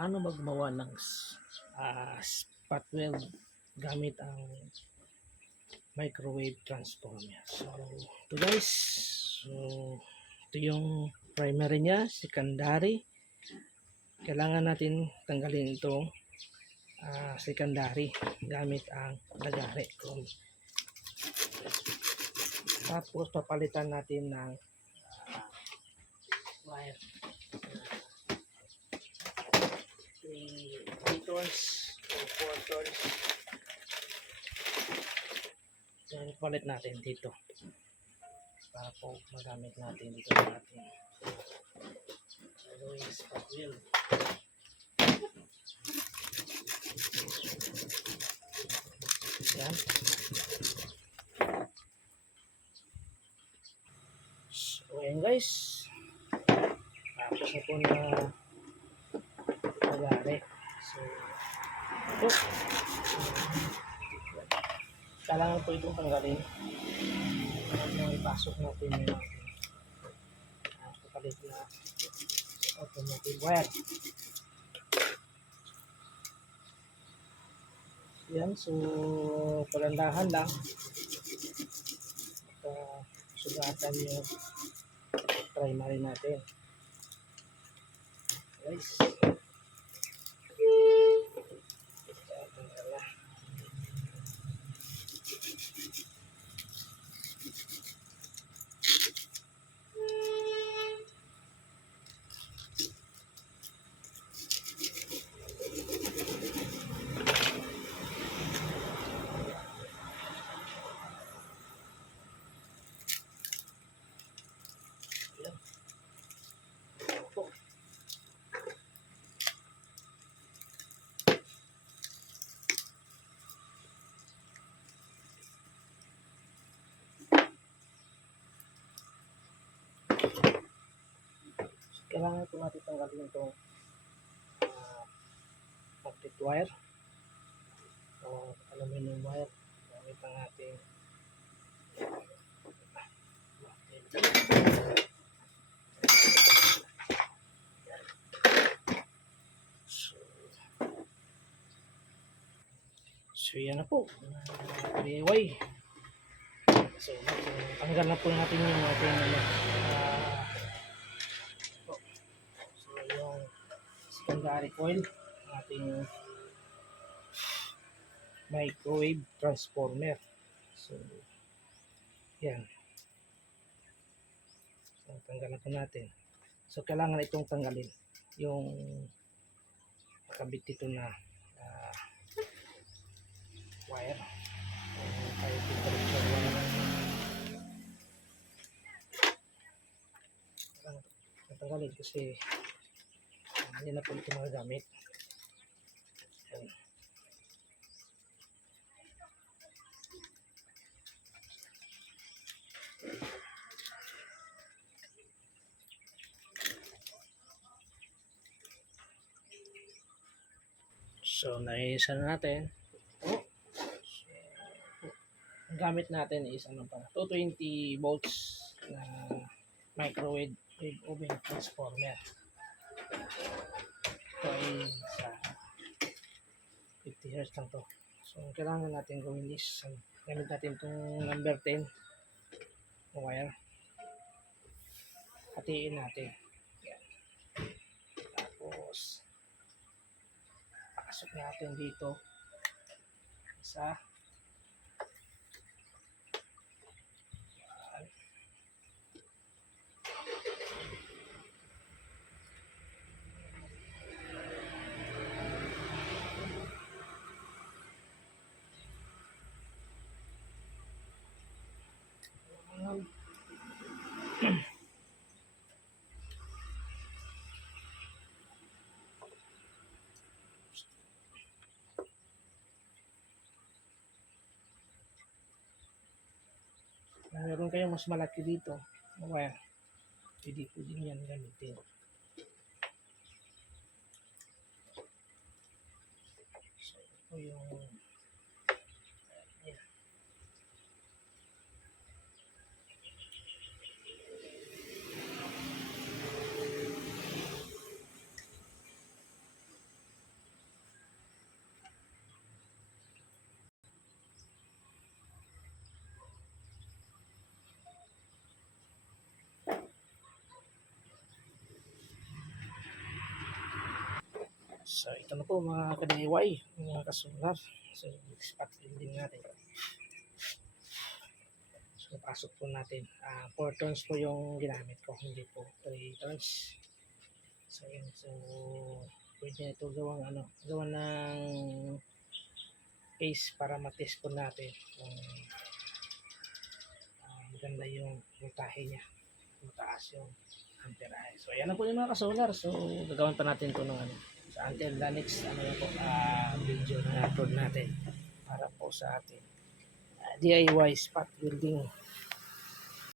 paano magmawa ng spot weld gamit ang microwave transformer. So ito guys, so ito yung primary nya, secondary. Kailangan natin tanggalin itong secondary gamit ang lagari. Tapos papalitan natin ng wire 3 turns o 4 turns. Yan, palit natin dito para po magamit natin dito sa ating spot wheel. Yan. So ayan guys, tapos na po na lagari. So ito, kailangan po itong tanggalin. Ipasok natin yung kapalit na automotive wire. Yan, so pagandahan lang at sugatan yung primary natin guys. Kailangan po natin tanggalin itong magnet wire o aluminum wire gamit ang ating so yan na po, DIY. So tanggal na po natin yung ating so yung secondary coil, ating microwave transformer. So yan, so tanggalan po natin. So kailangan itong tanggalin yung nakabit dito na wire o temperature wire. Tanggalin kasi hindi na po ito magagamit. Yan. So naisa na natin. Ang gamit natin is 220 volts na microwave oven transformer. Ito ay sa 50 Hz lang to. So kailangan natin gawin is gamit natin itong number 10 wire. Hatiin natin. Yan. Tapos pasok natin dito sa meron kayong mas malaki dito na wire, pwede po din yan gamitin. So ito yung So ito na po mga ka-DIY, mga kasular. So spot building natin. So pasok po natin. 4 turns po yung ginamit ko, hindi po 3 turns. So yun, so pwede na ito gawang ng paste para matest po natin kung maganda yung voltahe niya, mataas yung ampere. So ayan na po yung mga ka-solar. So gagawin pa natin ito ng so until the next video na upload natin para po sa ating DIY spot building.